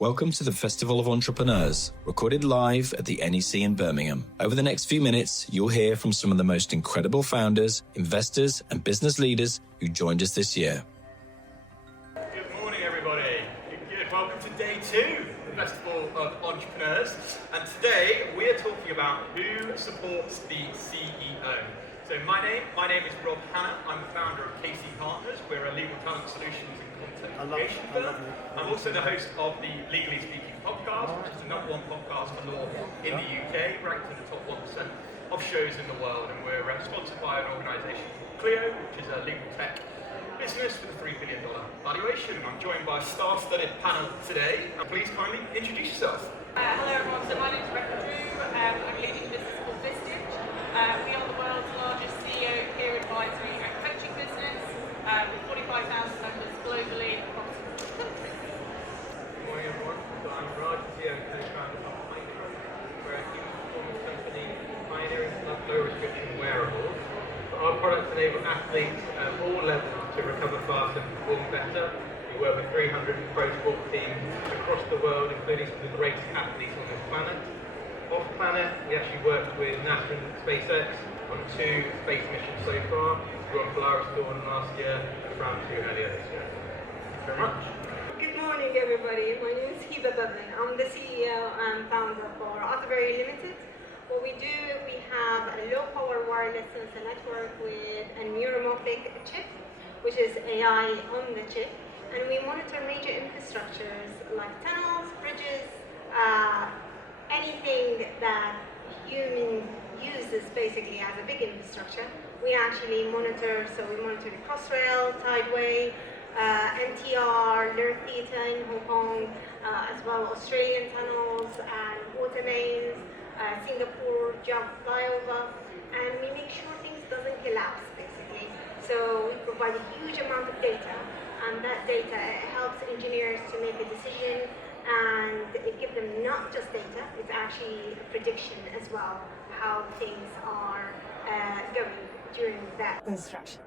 Welcome to the Festival of Entrepreneurs, recorded live at the NEC in Birmingham. Over the next few minutes, you'll hear from some of the most incredible founders, investors, and business leaders who joined us this year. Good morning, everybody. Good. Welcome to day 2 of the Festival of Entrepreneurs. And today, we're talking about who supports the CEO. So my name is Rob Hanna. I'm the founder of KC Partners. We're a legal talent solutions and content creation firm. I'm also the host of the Legally Speaking podcast, which is the #1 podcast for law in the UK, ranked in the top 1% of shows in the world. And we're sponsored by an organisation called Clio, which is a legal tech business with a $3 billion valuation. And I'm joined by a star-studded panel today. And please kindly introduce yourself. Hello everyone, so my name is Rebecca Drew. I'm leading a business called Vistage. We are the world's largest CEO peer advisory and coaching business with 45,000 members globally across the country. Good morning everyone, so I'm Raj Thiruchelvarajah, co-founder of Hanna. We're a human performance company pioneering low restriction wearables. Our products enable athletes at all levels to recover faster and perform better. We work with 300 pro sport teams across the world, including some of the greatest athletes on this planet. Off planet, we actually worked with NASA and SpaceX on 2 space missions so far. We were on Polaris Dawn last year and France 2 earlier this year. Thank you very much. Good morning, everybody. My name is Heba Bevan. I'm the CEO and founder for Very Limited. What we do, we have a low-power wireless sensor network with a neuromorphic chip, which is AI on the chip, and we monitor major infrastructures like tunnels, bridges, anything that human uses basically as a big infrastructure. We actually monitor, so we monitor the Crossrail, Tideway, MTR, Ler Theta in Hong Kong, as well Australian tunnels and water mains, Singapore jump flyover, and we make sure things doesn't collapse basically. So we provide a huge amount of data, and that data helps engineers to make a decision, and it gives them not just data, it's actually a prediction as well, how things are going during that construction.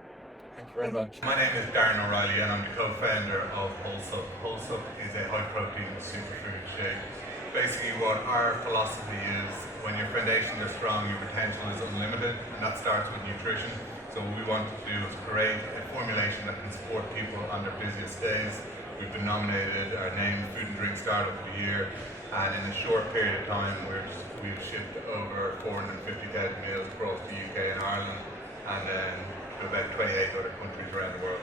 Thank you very much. My name is Darren O'Reilly and I'm the co-founder of Wholesup. Wholesup is a high-protein superfood shake. Basically what our philosophy is, when your foundations are strong, your potential is unlimited, and that starts with nutrition. So what we want to do is create a formulation that can support people on their busiest days. We've been nominated, our name Food and Drink Startup of the Year, and in a short period of time we've shipped over 450,000 meals across the UK and Ireland, and then to about 28 other countries around the world.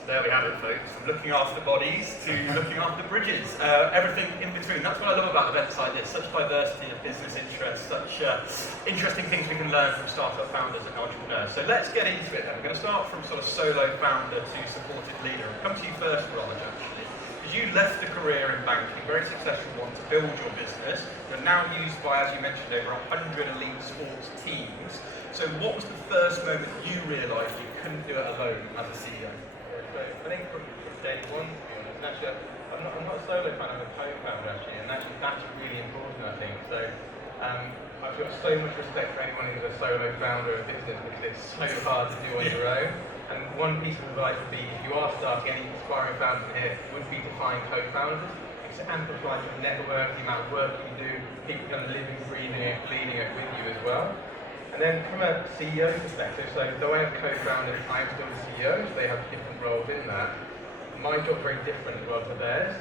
So there we have it, folks. From looking after bodies to looking after bridges. Everything in between. That's what I love about events like this. Such diversity of business interests, such interesting things we can learn from startup founders and entrepreneurs. So let's get into it then. We're going to start from sort of solo founder to supported leader. I'll come to you first, Raj, actually. Because you left a career in banking, very successful one, to build your business. You're now used by, as you mentioned, over 100 elite sports teams. So what was the first moment you realised you couldn't do it alone as a CEO? So I think from day 1, to be honest, and actually I'm not a solo fan, I'm a co-founder actually, and actually that's really important I think. So I've got so much respect for anyone who's a solo founder of a business because it's so hard to do on your own. And one piece of advice would be, if you are starting any aspiring founders in here, would be to find co-founders. It's amplifies your network, the amount of work you do, people are going to live and breathing it, bleeding it with you as well. And then from a CEO perspective, so though I have co-founders, I am still the CEO, so they have different roles in that. My job's very different as well to theirs.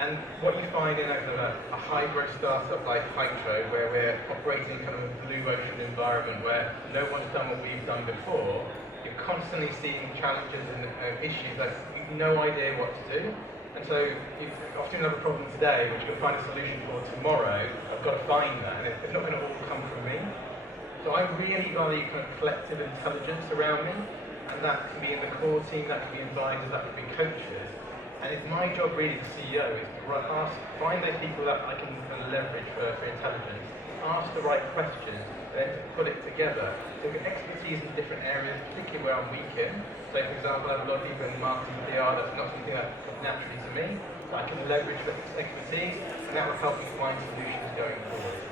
And what you find in a high-growth startup like Hydro, where we're operating in kind of a blue ocean environment where no one's done what we've done before, you're constantly seeing challenges and issues that you've no idea what to do. And so you often have a problem today, which you'll find a solution for tomorrow. I've got to find that, and it's not going to all come from me. So I really value kind of collective intelligence around me, and that can be in the core team, that can be advisors, that can be coaches. And it's my job really as CEO is to find those people that I can leverage for intelligence, ask the right questions, and then to put it together. So we've got expertise in different areas, particularly where I'm weak in. So for example, I have a lot of people in marketing PR, that's not something that comes naturally to me, but I can leverage that expertise, and that will help me find solutions going forward.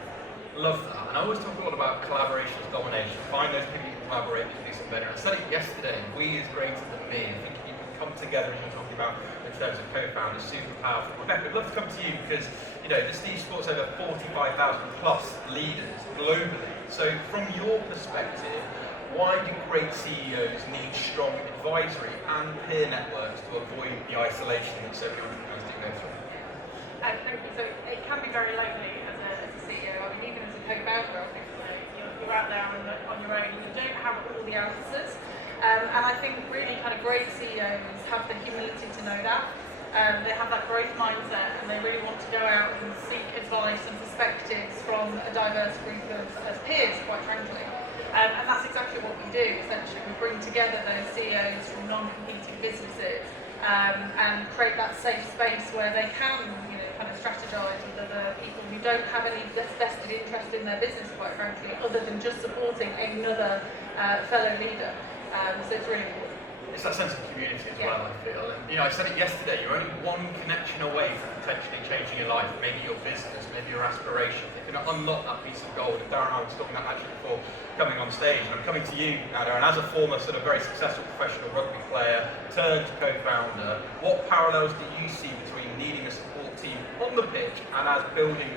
Love that. And I always talk a lot about collaboration as domination. Find those people you can collaborate with to do something better. I said it yesterday, we is greater than me. I think you can come together, as you're talking about in terms of co-founders, super powerful. Rebecca, I'd love to come to you because, you know, the Steve supports over 45,000 plus leaders globally. So from your perspective, why do great CEOs need strong advisory and peer networks to avoid the isolation that so many entrepreneurs do go through? Thank you. So it can be very lonely as a CEO. I mean, even as a co-founder, I think you're out there on your own. You don't have all the answers. And I think really kind of great CEOs have the humility to know that. They have that growth mindset and they really want to go out and seek advice and perspectives from a diverse group of peers, quite frankly. And that's exactly what we do, essentially. We bring together those CEOs from non-competing businesses and create that safe space where they can, you know, kind of strategize with other people who don't have any vested interest in their business, quite frankly, other than just supporting another fellow leader. So it's really important. It's that sense of community as well, I feel. And, you know, I said it yesterday, you're only one connection away from potentially changing your life, maybe your business, maybe your aspiration. You can unlock that piece of gold. And Darren and I was talking about actually before coming on stage. And I'm coming to you now, Darren, as a former sort of very successful professional rugby player turned co-founder, what parallels do you see between needing a support team on the pitch and as building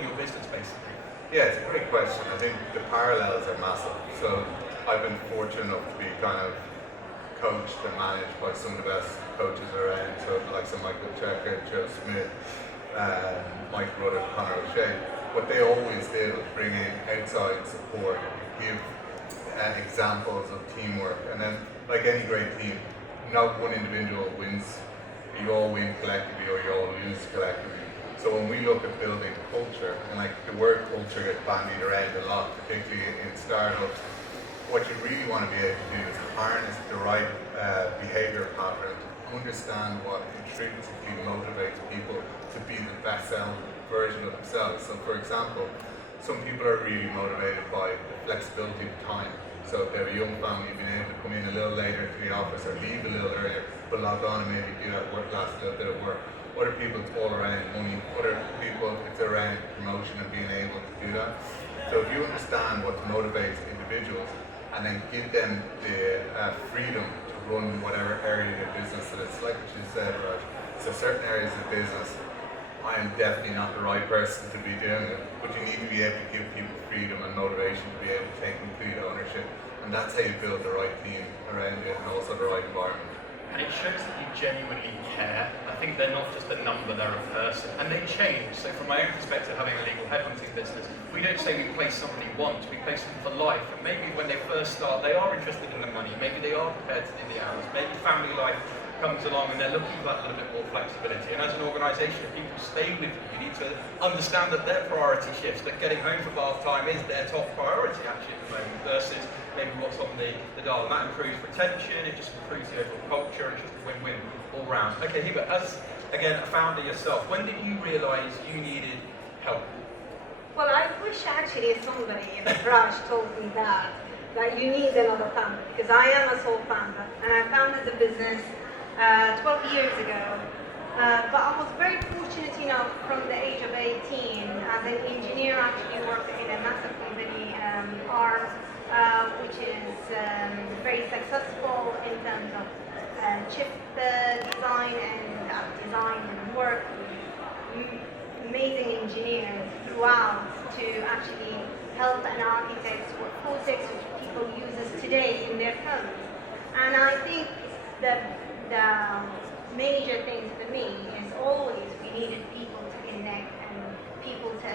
your business, basically? Yeah, it's a great question. I think the parallels are massive. So I've been fortunate enough to be kind of coached and managed by some of the best coaches around, so the likes of Michael Checker, Joe Smith, Mike Rudder, Conor O'Shea. What they always did was bring in outside support, give examples of teamwork, and then, like any great team, not one individual wins. You all win collectively or you all lose collectively. So when we look at building culture, and like the word culture gets bandied around a lot, particularly in startups, what you really want to be able to do is harness the right behavior pattern, understand what intrinsically motivates people to be the best version of themselves. So for example, some people are really motivated by the flexibility of time. So if they have a young family, being able to come in a little later to the office or leave a little earlier, but log on and maybe do that last little bit of work. Other people, it's all around money. Other people, it's around promotion and being able to do that. So if you understand what motivates individuals, and then give them the freedom to run whatever area of business that it's like what you said, Raj. So certain areas of business, I am definitely not the right person to be doing it, but you need to be able to give people freedom and motivation to be able to take complete ownership, and that's how you build the right team around it and also the right environment. And it shows that you genuinely care. I think they're not just a number, they're a person. And they change. So from my own perspective, having a legal headhunting business, we don't say we place somebody once, we place them for life. And maybe when they first start, they are interested in the money. Maybe they are prepared to do the hours. Maybe family life comes along and they're looking for that little bit more flexibility. And as an organisation, if people stay with you, you need to understand that their priority shifts, that getting home for bath time is their top priority actually at the moment versus maybe what's on the dial. And that improves retention, it just improves the overall culture, it's just a win-win all round. Okay, Heba, as again a founder yourself, when did you realise you needed help? Well, I wish actually somebody in the Raj told me that you need another founder, because I am a sole founder and I founded the business 12 years ago. But I was very fortunate enough from the age of 18 as an engineer actually worked in a massive company, ARM, which is very successful in terms of chip design and work. Amazing engineers throughout to actually help an architect with Cortex, which people use today in their phones. And I think that the major thing for me is always we needed people to connect and people to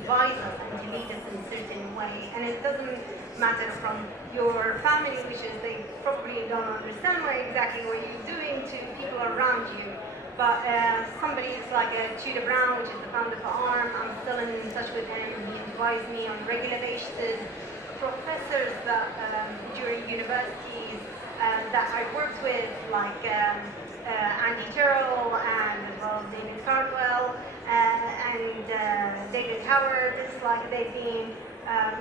advise us and to lead us in a certain way. And it doesn't matter from your family, which is they probably don't understand exactly what you're doing, to people around you. But somebody is like Tudor Brown, which is the founder for ARM, I'm still in touch with him. He advised me on regular basis. Professors that during universities that I worked with, like Andy Turrell and as well as David Cardwell and David Howard. It's like they've been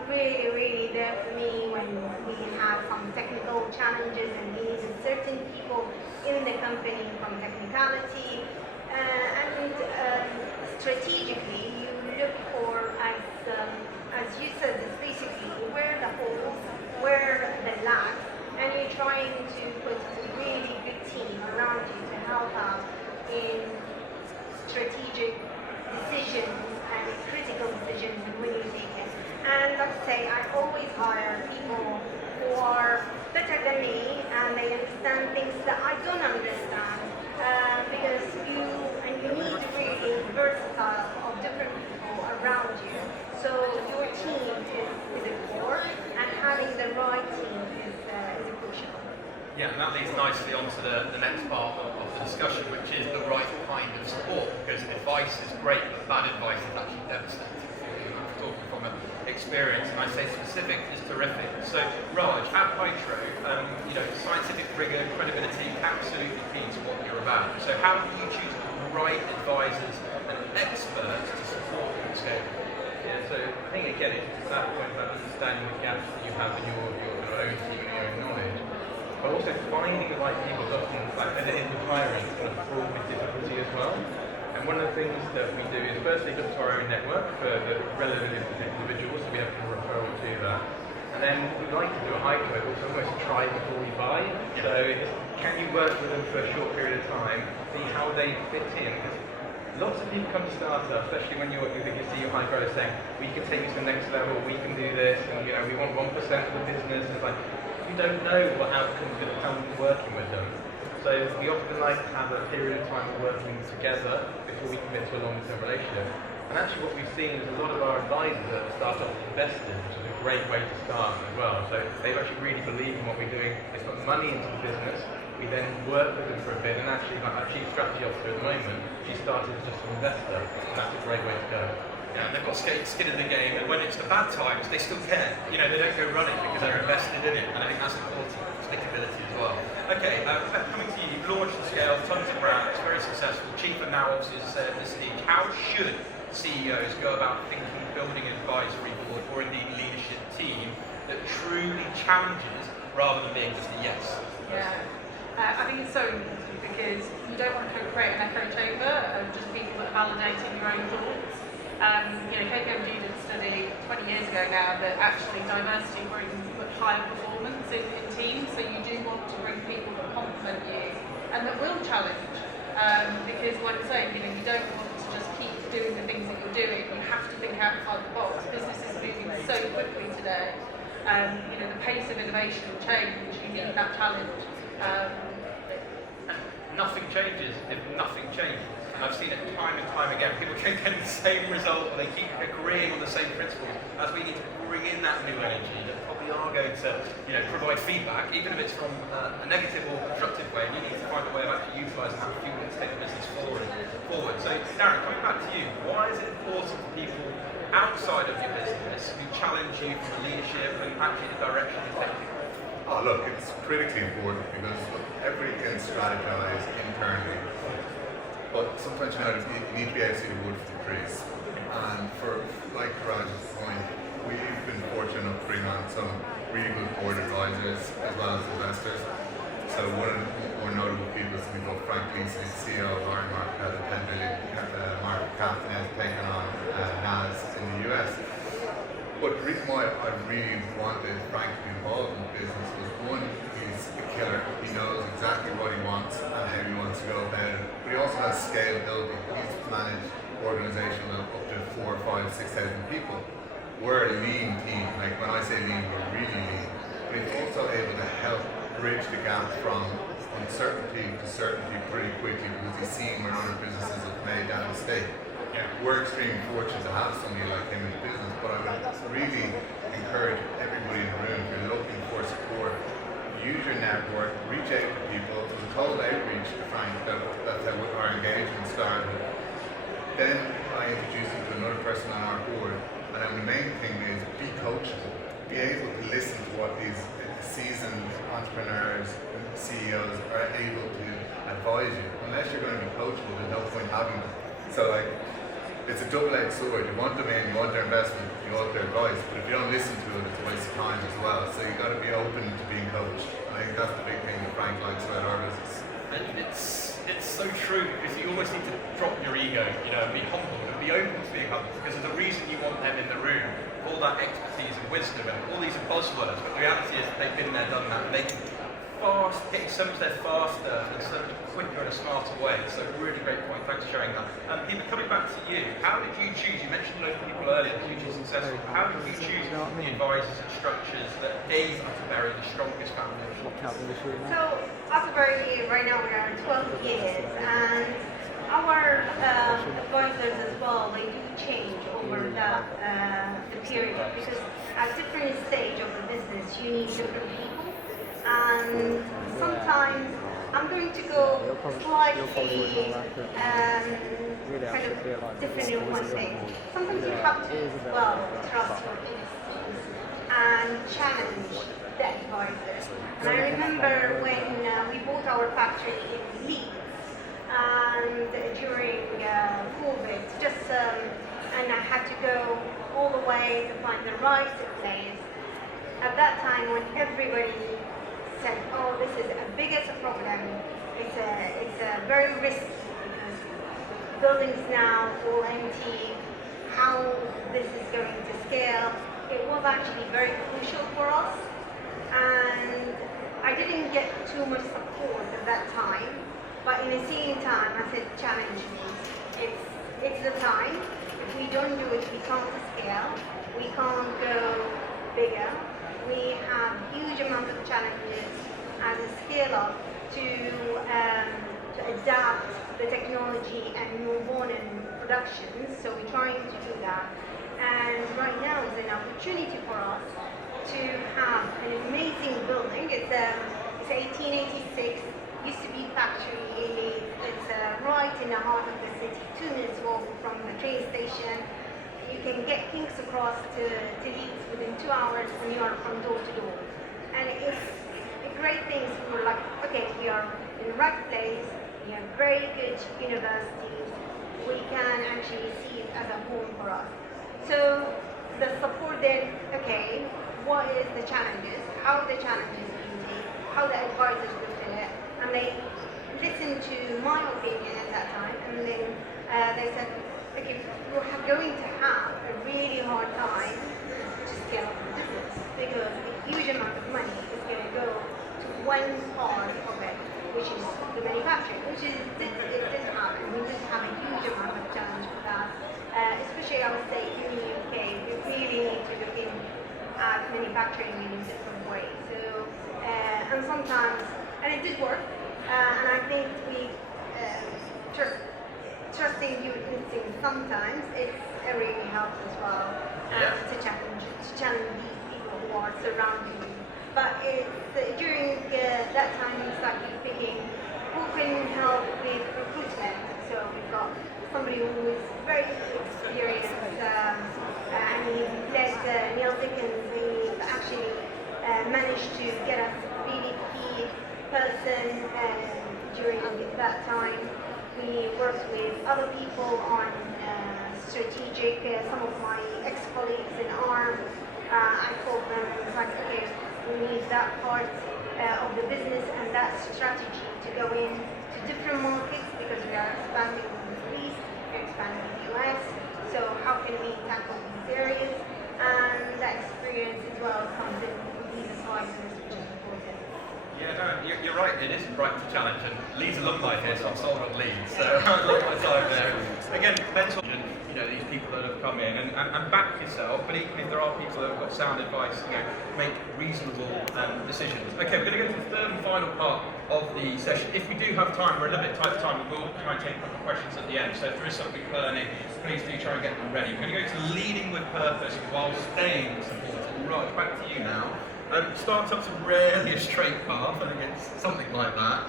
really there for me when we had some technical challenges and we needed certain people in the company from technicality and strategically you look for, as you said, it's basically where the holes, where the lacks, and you're trying to put a really good team around you to help out in strategic decisions and critical decisions and when you make it. And like I say, I always hire people who are better than me and they understand things that I don't understand, because you need really versatile of different people around you. So your team is a core, and having the right team is crucial. Yeah, and that leads nicely onto the next part of the discussion, which is the right kind of support, because advice is great, but bad advice is actually devastating. I'm talking from experience, and I say specific is terrific. So, Raj, at Hydro, scientific rigor, credibility, absolutely key to what you're about. So how do you choose the right advisors and experts to support you at scale? Yeah, so I think again it's that point about understanding the gaps that you have in your own team and your own knowledge, but also finding the right people is often, like as it is with hiring, it's kind of fraught with difficulty as well. And one of the things that we do is firstly look to our own network for the relevant individuals, so we have a referral to that. And then we like to do a Hydro, it's almost try before we buy. So can you work with them for a short period of time, see how they fit in? Because lots of people come to startups, especially when you see your Hydro saying, we can take you to the next level, we can do this, and we want 1% of the business. And it's like, you don't know what outcome's going to come from working with them. So we often like to have a period of time working together before we commit to a long-term relationship. And actually what we've seen is a lot of our advisors that start off investors, which is a great way to start as well. So they've actually really believed in what we're doing. They put money into the business. We then work with them for a bit, and actually like our chief strategy officer at the moment, she started as just an investor. And that's a great way to go. Yeah, and they've got skin in the game, and when it's the bad times, they still care. They don't go running because they're invested in it, and I think that's important, stickability as well. Okay, coming to you, you've launched and scaled tons of brands, very successful. Chief and now obviously is Prestige. How should CEOs go about thinking, building an advisory board or indeed leadership team that truly challenges rather than being just a yes? Yeah, I think it's so important because you don't want to create an echo chamber of just people that are validating your own thoughts. KPMG did a study 20 years ago now that actually diversity brings higher performance in teams, so you do want to bring people that complement you and that will challenge. Because like I say, you don't want to just keep doing the things that you're doing. You have to think outside the box. Business is moving so quickly today. The pace of innovation and change, you need that challenge. Nothing changes if nothing changes. And I've seen it time and time again. People keep getting the same result, or they keep agreeing on the same principles. As we need to bring in that new energy that probably are going to, provide feedback, even if it's from a negative or constructive way. And you need to find a way of actually utilising that fuel to take the business forward. So, Darren, coming back to you, why is it important for people outside of your business who challenge you from the leadership and actually the direction you're taking? Oh, look, it's critically important because everybody can strategize internally. But sometimes you need to be able to see the wood for the trees. And for, like Raj's point, we've been fortunate enough to bring on some really good board advisors as well as investors. So one of the more notable people is we've got Frank Leeson, CEO of Iron Market, has a $10 billion market cap and has taken on NAS in the US. But the reason why I really wanted Frank to be involved in the business was, one, he's a killer. He knows exactly what he wants and how he wants to go about it. But he also has scalability. He's managed organizations of up to 4,000, 5,000, 6,000 people. We're a lean team. Like when I say lean, we're really lean. But he's also able to help bridge the gap from uncertainty to certainty pretty quickly because he's seen where other businesses have made that mistake. We're extremely fortunate to have somebody like him in the business, but I would really encourage everybody in the room, if you're looking for support, use your network, reach out to people. It was a cold outreach to Frank, that's how our engagement started. Then I introduced him to another person on our board, and then the main thing is be coachable. Be able to listen to what these seasoned entrepreneurs and CEOs are able to advise you. Unless you're going to be coachable, there's no point having them. So it's a double-edged sword. You want them in, you want their investment, you want their advice, but if you don't listen to it, it's a waste of time as well. So you've got to be open to being coached. I think that's the big thing that Frank likes about our business. And it's so true because you always need to drop your ego, and be humble and be open to being humble because there's a reason you want them in the room. all that expertise and wisdom, and all these are buzzwords, but the reality is they've been there, done that, and they can get so much there faster and so much quicker in a smarter way. So really great point, thanks for sharing that. Heba, coming back to you, how did you choose, you mentioned loads of people earlier that hugely successful, how did you choose the advisors and structures that gave Atterbury the strongest foundation? So Atterbury, right now we are 12 years, and our advisors as well, they do change over the period, because at different stage of the business you need different people. And sometimes I'm going to go slightly kind of different in one thing. Sometimes you have to as well trust your instincts and challenge the advisors. And I remember when we bought our factory in Leeds, and during COVID, and I had to go all the way to find the right place. At that time, when everybody said, "Oh, this is a biggest problem. It's a very risky because buildings now all empty. How this is going to scale?" It was actually very crucial for us, and I didn't get too much support at that time. But in the same time, I said, "Challenge me. It's the time. If we don't do it, we can't scale. We can't go bigger. We have huge amount of challenges as a scale up to adapt the technology and move on in production. So we're trying to do that. And right now is an opportunity for us to have an amazing building. It's 1886. Used to be factory in Leeds. It's right in the heart of the city, 2 minutes walk from the train station. You can get King's Cross to Leeds within 2 hours when you are from door to door. And it's a great thing. So we're like, okay, we are in the right place. We have very good universities. We can actually see it as a home for us. So the support then, okay, what is the challenges? How the challenges being taken? How the advisors looked at it? And they listened to my opinion at that time, and then they said, okay, we're going to have a really hard time to scale up the business because a huge amount of money is going to go to one part of it, which is the manufacturing, which is it did happen. We did have a huge amount of challenge for that, especially I would say in the UK. We really need to look at manufacturing in a different way. So and sometimes, and it did work, and I think we trusting your instinct sometimes it really helps as well to challenge these people who are surrounding you. But it's during that time we started picking who can help with recruitment. So we've got somebody who is very experienced, and he led Neil Dickens. He actually managed to get us a really key person during that time. We worked with other people on strategic, some of my ex-colleagues in ARM. I told them, it's like, okay, we need that part of the business and that strategy to go in to different markets because we are expanding in the Middle East, we're expanding in the US. So how can we tackle these areas? And that experience as well comes in with these advisors, which is important. Yeah, no, you're right, it is right to challenge, and Leeds alumni here, so I'm sold on Leeds, so I love my time there. Again, mental, these people that have come in and back yourself, but equally if there are people that have got sound advice, make reasonable decisions. Okay, we're going to go to the third and final part of the session. If we do have time, we're a little bit tight for time, we will try and take a couple of questions at the end, so if there is something burning, please do try and get them ready. We're going to go to leading with purpose while staying supported. Raj, back to you now. Startups are rarely a straight path, and against something like that.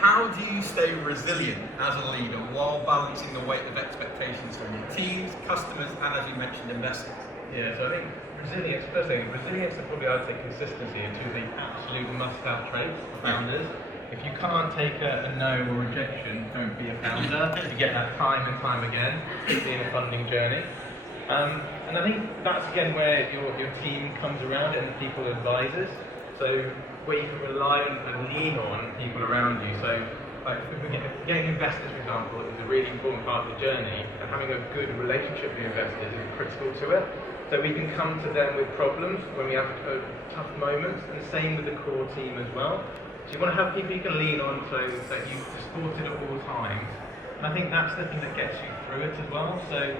How do you stay resilient as a leader while balancing the weight of expectations from your teams, customers, and as you mentioned, investors? Yeah, so I think resilience, first thing, resilience and probably I'd say consistency are two of the absolute must-have traits for founders. If you can't take a no or rejection, don't be a founder. You get that time and time again, particularly in a funding journey. And I think that's again where your team comes around it and people advisors. So where you can rely on and lean on people around you. So like if we're getting investors, for example, is a really important part of the journey, and having a good relationship with investors is critical to it. So we can come to them with problems when we have tough moments, and the same with the core team as well. So you want to have people you can lean on so that you've supported at all times. And I think that's the thing that gets you through it as well. So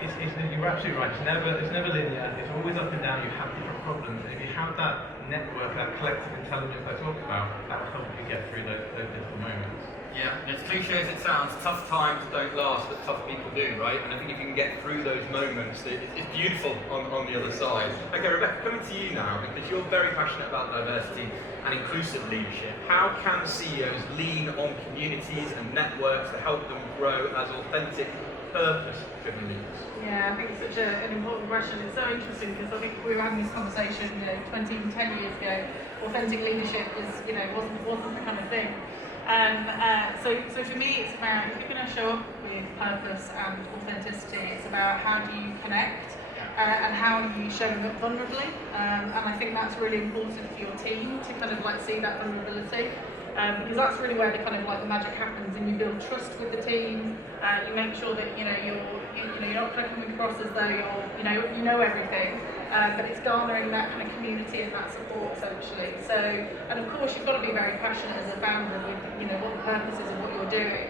you're absolutely right, it's never linear, it's always up and down, you have different problems. And if you have that network, that collective intelligence I talked about, that will help you get through those difficult moments. Yeah, and as cliche as it sounds, tough times don't last, but tough people do, right? And I think if you can get through those moments, it's beautiful on the other side. Okay, Rebecca, coming to you now, because you're very passionate about diversity and inclusive leadership. How can CEOs lean on communities and networks to help them grow as authentic, purpose-driven leaders? Yeah, I think it's such an important question. It's so interesting because I think we were having this conversation 20, even 10 years ago. Authentic leadership wasn't the kind of thing. So for me, it's about, if you're going to show up with purpose and authenticity, it's about how do you connect and how are you showing up vulnerably. And I think that's really important for your team to kind of like see that vulnerability. Because that's really where the kind of like the magic happens, and you build trust with the team. You make sure that you're not coming across as though you know everything, but it's garnering that kind of community and that support essentially. So, and of course you've got to be very passionate as a founder with what the purpose is of what you're doing.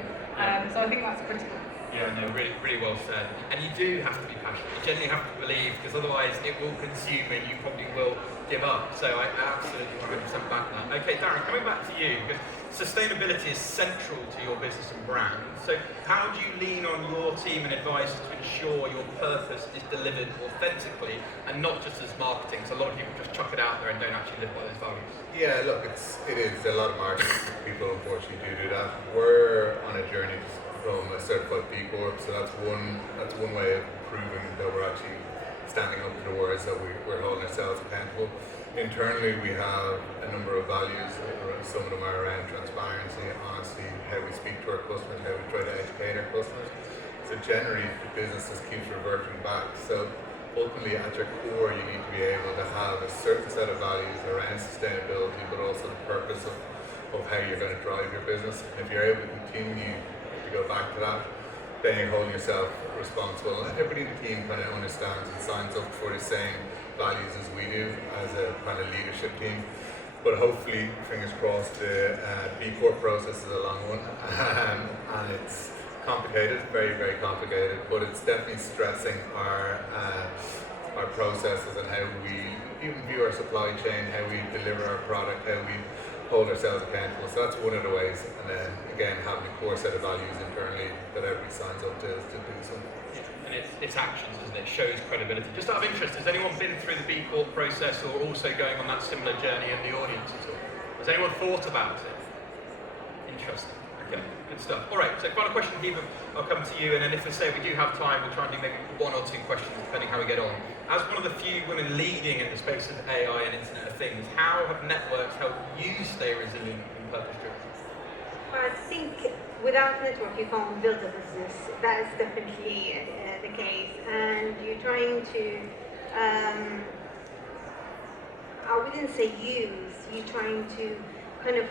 So I think that's critical. Yeah, no, really, really well said. And you do have to be passionate. You genuinely have to believe, because otherwise it will consume and you probably will give up. So I absolutely 100% back that. Okay, Darren, coming back to you, because sustainability is central to your business and brand. So how do you lean on your team and advisors to ensure your purpose is delivered authentically and not just as marketing? So a lot of people just chuck it out there and don't actually live by those values. Yeah, look, it is. A lot of marketing people unfortunately do that. We're on a journey from a certified B Corp, so that's one way of proving that we're actually standing up to the words that we're holding ourselves accountable. Internally, we have a number of values. Some of them are around transparency, honesty, how we speak to our customers, how we try to educate our customers. So generally, the business just keeps reverting back. So ultimately, at your core, you need to be able to have a certain set of values around sustainability, but also the purpose of how you're going to drive your business. And if you're able to continue to go back to that, then you're holding yourself responsible. And everybody in the team kind of understands and signs up for the same values as we do as a kind of leadership team. But hopefully, fingers crossed, the B Corp process is a long one, and it's complicated, very, very complicated. But it's definitely stressing our processes and how we even view our supply chain, how we deliver our product, how we hold ourselves accountable. So that's one of the ways. And then again, having a core set of values internally that everybody signs up to do something. And it's actions, isn't it? It shows credibility. Just out of interest, has anyone been through the B Corp process or also going on that similar journey in the audience at all? Has anyone thought about it? Interesting. Okay, good stuff. All right, so final question, Heba, I'll come to you, and then if we say we do have time, we'll try and do maybe one or two questions, depending how we get on. As one of the few women leading in the space of AI and Internet of Things, how have networks helped you stay resilient and purpose-driven? I think without network you can't build a business. That is definitely the case. And you're trying to, I wouldn't say you're trying to kind of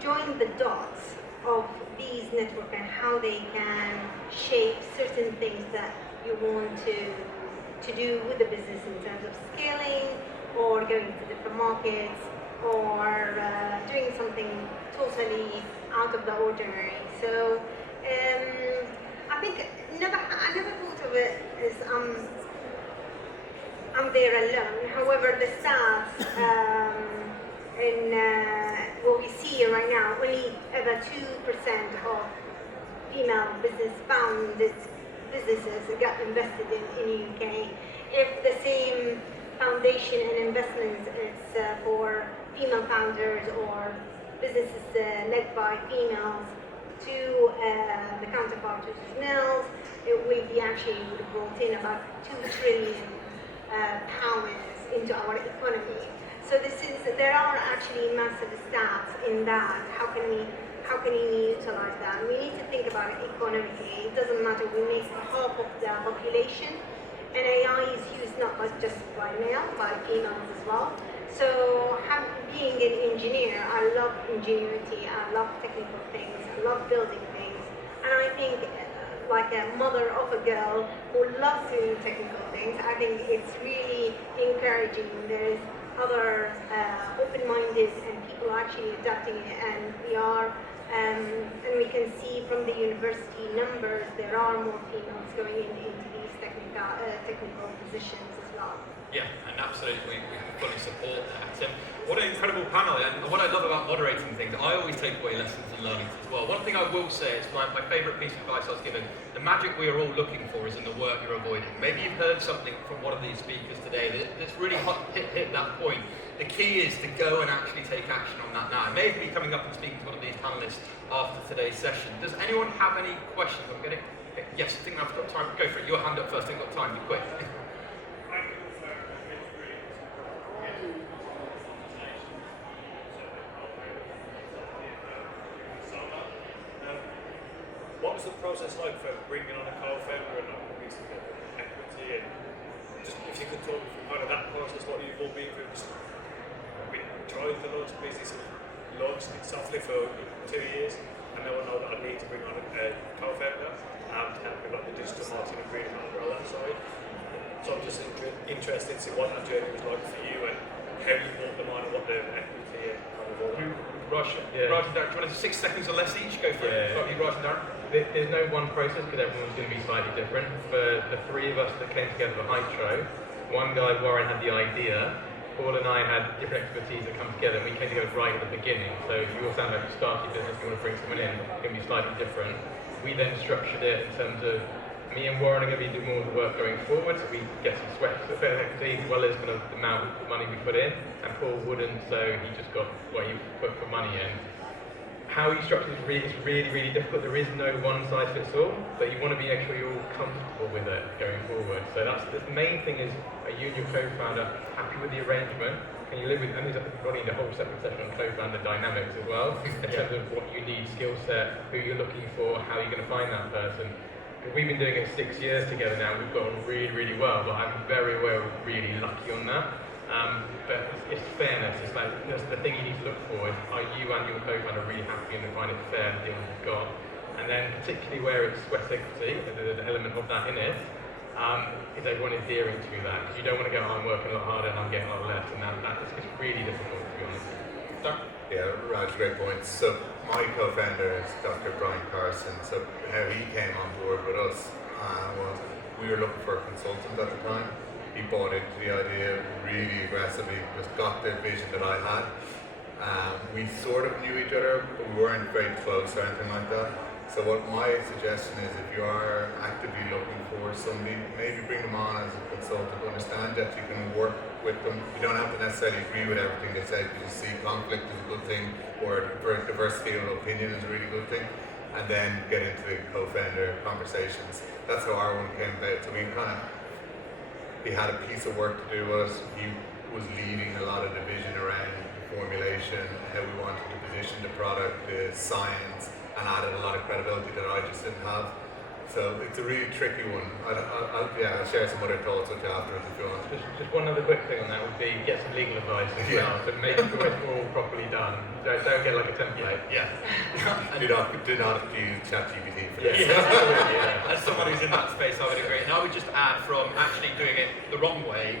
join the dots of these networks and how they can shape certain things that you want to do with the business in terms of scaling or going to different markets or doing something totally out of the ordinary. So I think I never thought of it as I'm there alone. However, the stats in what we see right now, only about 2% of female business-founded businesses got invested in the UK. If the same foundation and investments is for female founders or businesses led by females to the counterpart to males, it will be actually brought in about 2 trillion pounds into our economy. So there are actually massive stats in that. How can we utilize that? And we need to think about it economically. It doesn't matter. We make half of the population, and AI is used not just by male, by females as well. So being an engineer, I love ingenuity, I love technical things, I love building things, and I think like a mother of a girl who loves doing technical things, I think it's really encouraging. There's other open-minded and people actually adapting it, and and we can see from the university numbers there are more females going into these technical positions as well. Yeah, and absolutely, we fully support that. And what an incredible panel, and what I love about moderating things, I always take away lessons and learnings as well. One thing I will say, it's my favourite piece of advice I was given, the magic we are all looking for is in the work you're avoiding. Maybe you've heard something from one of these speakers today that's really hit that point. The key is to go and actually take action on that now. I may be coming up and speaking to one of these panellists after today's session. Does anyone have any questions? Yes, I think I've got time. Go for it. Your hand up first. I've got time. Be quick. What was the process like for bringing on a co-founder and putting together equity, and just if you could talk out of that process, what you've all been through? Just been trying to launch a business and launched it softly for 2 years, and now I know that I need to bring on a co-founder to help with like the digital marketing and really grow that side. So I'm just interested to see what that journey was like for you and how you brought them on and what the equity and kind of all that. Raj and Darren, do you want to 6 seconds or less each? Go for it. Raj and Darren. There's no one process because everyone's going to be slightly different. For the three of us that came together for Hydro, one guy, Warren, had the idea. Paul and I had different expertise that come together, and we came together right at the beginning. So if you all sound like you started your business, you want to bring someone in, it's going to be slightly different. We then structured it in terms of me and Warren are going to be doing more of the work going forward, so we get some sweat equity as well as kind of the amount of money we put in, and Paul wouldn't, so he just got what he put for money in. How you structure it is really, really difficult. There is no one size fits all, but you want to make sure you're all comfortable with it going forward. So that's the main thing is, are you and your co-founder happy with the arrangement? Can you live with, and there's running the whole separate session on co-founder dynamics as well, in terms of what you need, skill set, who you're looking for, how you're going to find that person. We've been doing it 6 years together now, we've got on really, really well, but I'm very aware we're really lucky on that. But it's fairness. It's like that's the thing you need to look for is, are you and your co-founder really happy and find it fair the deal you've got? And then particularly where it's sweat equity, there's an element of that in it, is everyone adhering to that? Because you don't want to go, oh, I'm working a lot harder and I'm getting a lot less, and it's really difficult, to be honest. Yeah, Raj, great points. So my co-founder is Dr. Brian Carson. So how he came on board with us was we were looking for a consultant at the time. He bought into the idea really aggressively, just got the vision that I had. We sort of knew each other, but we weren't very close or anything like that. So what my suggestion is, if you are actively looking for somebody, maybe bring them on as a consultant. Understand that you can work with them. You don't have to necessarily agree with everything they say, because you see conflict is a good thing, or diversity of opinion is a really good thing. And then get into the co-founder conversations. That's how our one came about. So he had a piece of work to do with us. He was leading a lot of the vision around formulation, how we wanted to position the product, the science, and added a lot of credibility that I just didn't have. So it's a really tricky one. I'll share some other thoughts with you afterwards if you want. Just one other quick thing on that would be get some legal advice as well. So make sure it's all properly done. Don't get like a template. Yeah. do not use ChatGPT for this. Yeah. As someone who's in that space, I would agree. And I would just add, from actually doing it the wrong way,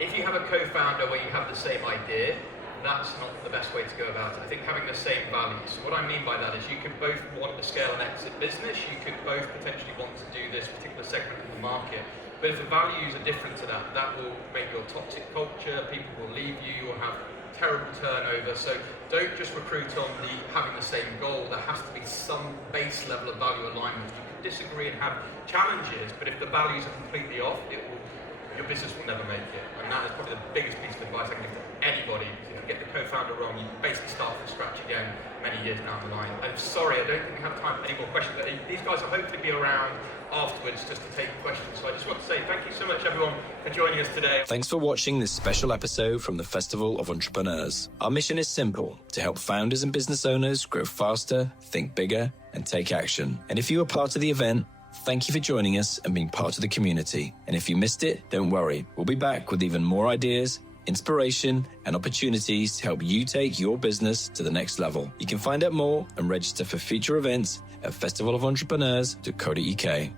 if you have a co-founder where you have the same idea, that's not the best way to go about it. I think having the same values. What I mean by that is you could both want to scale and exit business, you could both potentially want to do this particular segment of the market, but if the values are different to that, that will make your toxic culture, people will leave you, you'll have terrible turnover. So don't just recruit on having the same goal. There has to be some base level of value alignment. You can disagree and have challenges, but if the values are completely off, your business will never make it. And that is probably the biggest piece of advice I can give to anybody. If you get the co-founder wrong, you basically start from scratch again many years down the line. I'm sorry, I don't think we have time for any more questions, but these guys will hopefully be around afterwards just to take questions. So I just want to say thank you so much, everyone, for joining us today. Thanks for watching this special episode from the Festival of Entrepreneurs. Our mission is simple: to help founders and business owners grow faster, think bigger, and take action. And if you were part of the event, thank you for joining us and being part of the community. And if you missed it, don't worry. We'll be back with even more ideas, inspiration, and opportunities to help you take your business to the next level. You can find out more and register for future events at festivalofentrepreneurs.co.uk.